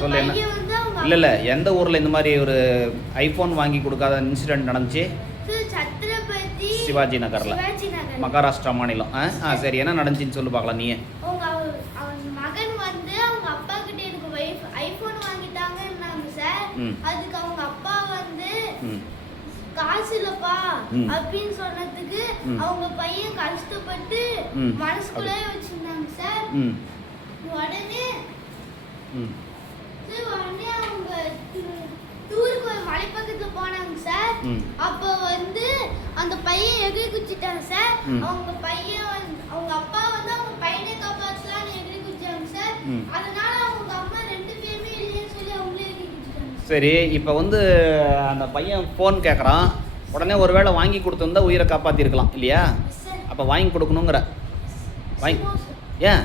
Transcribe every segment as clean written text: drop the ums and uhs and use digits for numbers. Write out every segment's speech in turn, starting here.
சொல்லு என்ன. இல்லை எந்த ஊரில் இந்த மாதிரி ஒரு ஐஃபோன் வாங்கி கொடுக்காத இன்சிடென்ட் நடந்துச்சு? சிவாஜி நகரில், மகாராஷ்டிரா மாநிலம். சரி, என்ன நடந்துச்சுன்னு சொல்லு பார்க்கலாம். நீயே மகன் வந்து அவங்க அப்பா கிட்ட எனக்கு ஐபோன் வாங்கிட்டாங்கன்னாங்க சார். அதுக்கு அவங்க அப்பா வந்து காசு இல்லப்பா அப்படின்னு சொன்னதுக்கு அவங்க பையன் கஷ்டப்பட்டு மனசுக்குள்ளே வச்சிருந்தாங்க சார். உடனே அவங்க டூருக்கு மலை பக்கத்துல போனாங்க சார். அப்ப வந்து அந்த பையன் எகிரி குச்சிட்டாங்க சார். அவங்க பையன் அவங்க அப்பா வந்து அவங்க பையனை காப்பாற்றலான்னு எகிரி குச்சிட்டாங்க சார். அதனால அவங்க அம்மா ரெண்டு பேருமே இல்லைன்னு சொல்லி அவங்களே எகிரி குச்சிட்டாங்க. சரி, இப்போ வந்து அந்த பையன் ஃபோன் கேட்குறான். உடனே ஒரு வேளை வாங்கி கொடுத்துருந்தா உயிரை காப்பாற்றிருக்கலாம் இல்லையா? அப்போ வாங்கி கொடுக்கணுங்கிற வாங்கி ஏன்?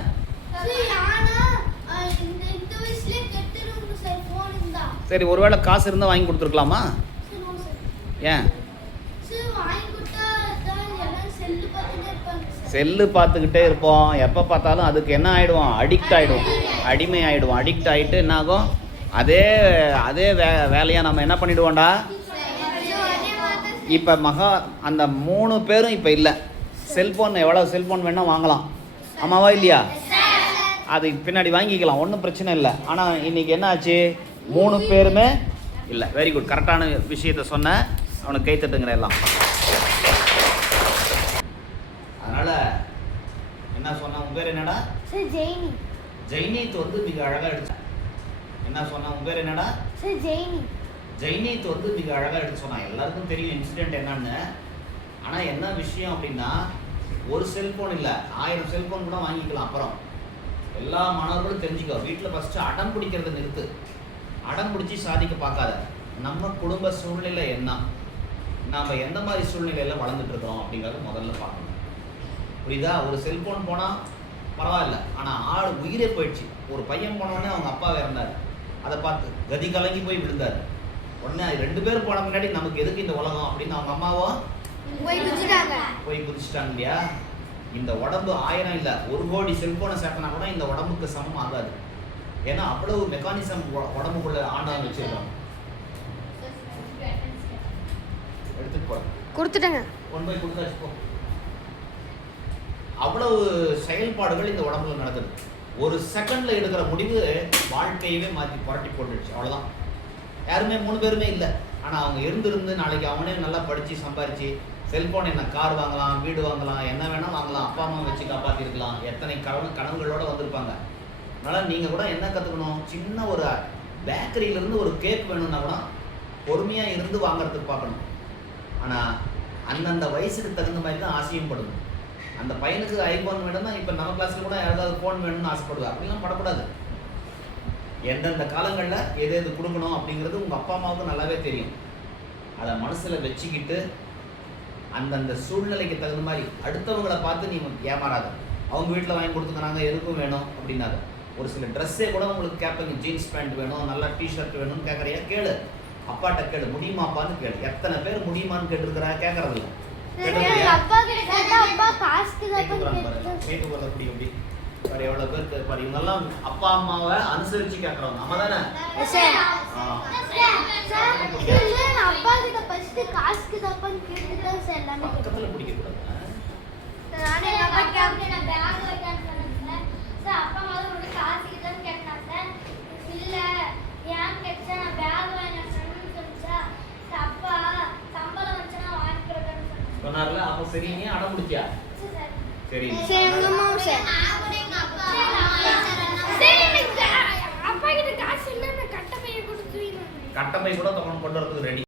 சரி, ஒருவேளை காசு இருந்தால் வாங்கி கொடுத்துருக்கலாமா? ஏன்? செல்லு பார்த்துக்கிட்டே இருப்போம். எப்போ பார்த்தாலும் அதுக்கு என்ன ஆகிடுவோம்? அடிக்ட் ஆகிடுவோம், அடிமை ஆகிடுவோம். அடிக்ட் ஆகிட்டு என்ன ஆகும்? அதே அதே வேலையாக நம்ம என்ன பண்ணிவிடுவோண்டா. இப்போ அந்த 3 பேரும் இப்போ இல்லை. செல்ஃபோன் எவ்வளோ செல்ஃபோன் வேணால் வாங்கலாம், ஆமாவா இல்லையா? அது பின்னாடி வாங்கிக்கலாம், ஒன்றும் பிரச்சனை இல்லை. ஆனால் இன்றைக்கி என்ன ஆச்சு? 3 பேருமே இல்லை. வெரி குட், கரெக்டான விஷயத்த சொன்ன. அவனுக்கு கை தட்டுங்கிற எல்லாம். அதனால் என்ன சொன்ன? உன் பேர் என்னடா? ஜெயினி. ஜெயினித் வந்து மிக அழகாக எடுத்து என்ன சொன்ன? உன் பேர் என்னடா? ஜெயினி. ஜெயினித் வந்து மிக அழகாக எடுத்து சொன்னான். எல்லாருக்கும் தெரியும் இன்சிடென்ட் என்னன்னு. ஆனால் என்ன விஷயம் அப்படின்னா, ஒரு செல்ஃபோன் இல்லை, 1000 செல்ஃபோன் கூட வாங்கிக்கலாம். அப்புறம் எல்லா மாணவர்களும் தெரிஞ்சுக்கோ, வீட்டில் ஃபஸ்ட்டு அடம் பிடிக்கிறத நிறுத்து. அடம் பிடிச்சி சாதிக்க பார்க்காத. நம்ம குடும்ப சூழ்நிலை என்ன, நாம் எந்த மாதிரி சூழ்நிலையில் வளர்ந்துட்டு இருக்கிறோம் அப்படிங்கிறத முதல்ல பார்க்கணும். புரியுதா? ஒரு செல்ஃபோன் போனால் பரவாயில்ல, ஆனால் ஆள் உயிரே போயிடுச்சு. ஒரு பையன் போனோடனே அவங்க அப்பா இறந்தார். அதை பார்த்து கதி கலங்கி போய் விழுந்தார். உடனே 2 பேர் போன முன்னாடி நமக்கு எதுக்கு இந்த உலகம் அப்படின்னு அவங்க அம்மாவோ போய் குதிச்சுட்டாங்க இல்லையா? இந்த உடம்பு 1000 இல்லை, 1 கோடி செல்ஃபோனை சேர்த்தனா கூட இந்த உடம்புக்கு சமம் ஆகாது. ஏன்னா அவ்வளவு மெக்கானிசம் உடம்புக்குள்ள ஆண்டாங்க வச்சிருக்கோம். எடுத்துட்டு போ, கொடுத்துட்டேங்க, கொண்டு போய் கொடுத்தாச்சு போ. அவ்வளவு செயல்பாடுகள் இந்த உடம்புல நடக்குது. ஒரு செகண்ட்ல எடுக்கிற முடிவு வாழ்க்கையவே மாற்றி புரட்டி போட்டுடுச்சு. அவ்வளோதான். யாருமே 3 பேருமே இல்லை. ஆனால் அவங்க இருந்திருந்து நாளைக்கு அவனே நல்லா படித்து சம்பாரிச்சு செல்ஃபோன் என்ன கார் வாங்கலாம், வீடு வாங்கலாம், என்ன வேணால் வாங்கலாம், அப்பா அம்மா வச்சு காப்பாற்றிருக்கலாம். எத்தனை கனவுகளோடு வந்திருப்பாங்க. அதனால் நீங்கள் கூட என்ன கற்றுக்கணும்? சின்ன ஒரு பேக்கரியிலேருந்து ஒரு கேக் வேணும்னா கூட பொறுமையாக இருந்து வாங்குறதுக்கு பார்க்கணும். ஆனால் அந்தந்த வயசுக்கு தகுந்த மாதிரி தான் ஆசையும் படணும். அந்த பையனுக்கு ஐஃபோன் வேணும்னா இப்போ நம்ம கிளாஸில் கூட யாராவது ஃபோன் வேணும்னு ஆசைப்படுவா. அப்படிலாம் படக்கூடாது. எந்தெந்த காலங்களில் எது எது கொடுக்கணும் அப்படிங்கிறது உங்கள் அப்பா அம்மாவுக்கு நல்லாவே தெரியும். அதை மனசில் வச்சுக்கிட்டு அந்தந்த சூழ்நிலைக்கு தகுந்த மாதிரி அடுத்தவங்களை பார்த்து நீ ஏமாறாத. அவங்க வீட்டில் வாங்கி கொடுத்துக்கிறாங்க, எதுக்கும் வேணும் அப்படின்னாத. ஒரு சில ட்ரெஸ்ஸே கூட உங்களுக்கு கேட்பீங்க, ஜீன்ஸ் பேண்ட் வேணும், நல்லா டிஷர்ட் வேணும்னு கேட்குறியா? கேளு, அப்பாட்ட கேளு, முடியுமாப்பான்னு கேளு. எத்தனை பேர் முடியுமான்னு கேட்டுருக்கிறா? கேட்கறது இல்லை. எவ்வளவு பேர் பாரு, இவங்கெல்லாம் அப்பா அம்மாவை அனுசரிச்சு கேட்கறவங்க. அம்மா தானே பக்கத்துல பிடிக்க கூடாது. சொன்னார்ல, அப்ப சரி, நீ அடம் பிடிச்சியா? சரி, கட்டப்பை கூட கொண்டு வரதுக்கு ரெடி.